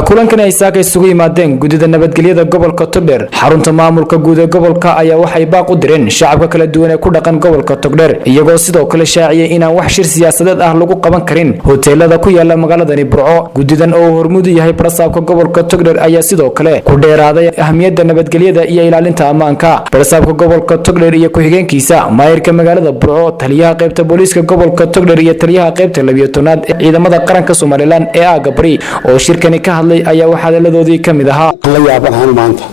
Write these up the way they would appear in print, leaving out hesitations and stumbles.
kulankan ay saaka isugu yimaadeen gudida nabadgelyada gobolka Togdheer xarunta maamulka guud ee gobolka ayaa waxay baaq u direen shacabka kala duwan ee ku dhaqan gobolka Togdheer iyagoo sidoo kale shaaciyay inaan wax shir siyaasadeed ah lagu qaban karin hoteelada ku yaala magaalada Burco gudidan oo hormuud u yahay barsaabka gobolka Togdheer ayaa sidoo kale ku dheeraaday ahmiyadda nabadgelyada iyo ilaalinta ammaanka barsaabka gobolka Togdheer iyo ku-xigeenkiisa maayirka magaalada Burco taliyaha qaybta booliska gobolka Togdheer iyo taliyaha qaybta 12aad ee ciidamada qaranka Soomaaliland ee Aagabari oo shirkani ka hadlay ayaa waxa hadalladoodii kamid ahaa la yaaban maanta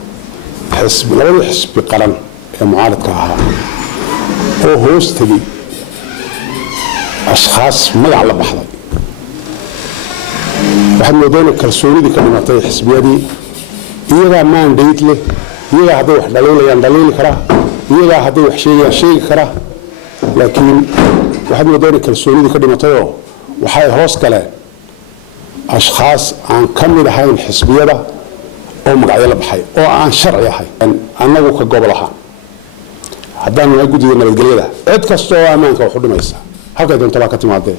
labada xisbi qaran ee mucaaradka ahaa oo hoos tagay ashxaas magac la baxday waxaan moodayna kalsoonidii ka dhimatay xisbiyadii iyaga mandate leh iyaga hadday wax dhaliilayaan kara iyaga hadday wax sheegayaan sheegi kara laakiin waxaan moodayna kalsoonidii ka dhimatay oo waxay hoos galeen ashxaas aan ka mid ahayn xisbiyada oo magacyo la baxay oo aan sharci ahayn annagu ka gobol ahaan haddaan nahay guddiga nabadgelyada cid kasta oo ammaanka wax u dhimaysa halkay doonto baa ka timaadee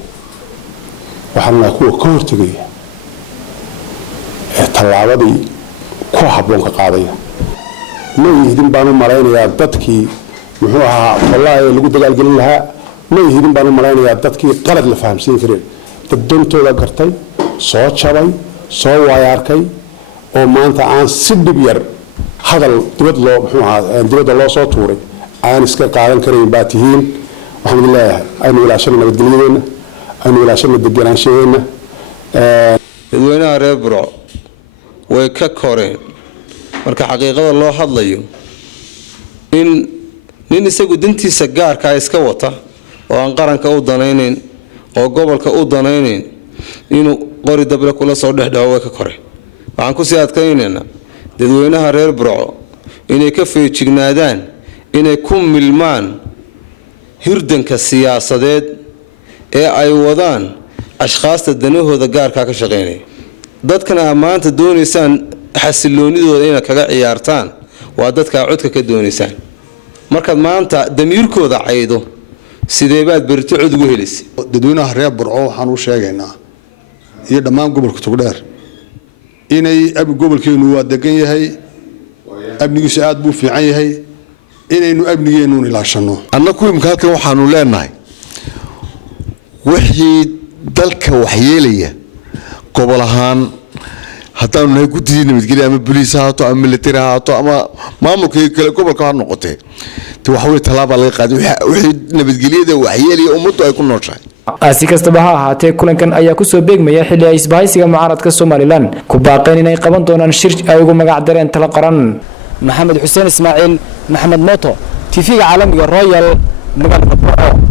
waxaan nahay kuwa ka hortegaya ee tallaabadii ku habboon ka qaadaya ma yihidin baan u malaynayaa dadkii muxuu ahaa wallaahi lagu dagaalgelin lahaa ma yihidin baan u malaynayaa dadkii qalad la fahamsiin kareen dad doontooda gartay soo jabay soo waayaarkay oo maanta aan si dhib yar hadal dibadda loo soo tuuray aan iska qaadan karayn baa tihiin waxaan idin leeyahay aynu ilaashano nabadgelyadeena aynu ilaashano deganaanshadeena dadweynaha reer Burco way ka koreen marka xaqiiqada loo hadlayo in nin isagu dantiisa gaarka iska wata oo aan qaranka u danaynayn oo gobolka u danaynayn inuu qori dabla kula soo dhexdhaco way ka koreen waxaan ku sii adkaynaynaa dadweynaha reer Burco inay ka feejignaadaan inay ku milmaan hirdanka siyaasadeed ee ay wadaan ashxaasta danahooda gaarka ka shaqeynaya dadkana maanta doonaysaan xasiloonidooda inay kaga ciyaartaan waa dadka codka ka doonaysaan markaad maanta damiirkooda caydo sidee baad berito cod ugu helisay dadweynaha reer Burco waxaan u sheegaynaa iyo dhammaan gobolka Togdheer inay gobolkeenu waa degan yahay abnigiisu aad buu fiican yahay inaynu abnigeenu ilaashano annagu imka halkan waxaanu leenahay wixii dalka waxyeelaya gobol ahaan haddaanu nahay guddidii nabadgelyo ama booliis haato ama military haato ama maamulka kale gobolka ha noqotee waxa way talaaba laga qaaday wixii nabadgelyada waxyeelaya ummaddu ay ku nooshahay si kastaba ha ahaatee kulankan ayaa ku soo beegmaya xilli ay isbahaysiga mucaaradka Soomaaliland ku baaqeen inay qaban doonaan shir ay ugu magac dareen tala qaran maxamed xuseen ismaaciil maxamed mooto TV-ga caalamiga Royal magaalada Burco.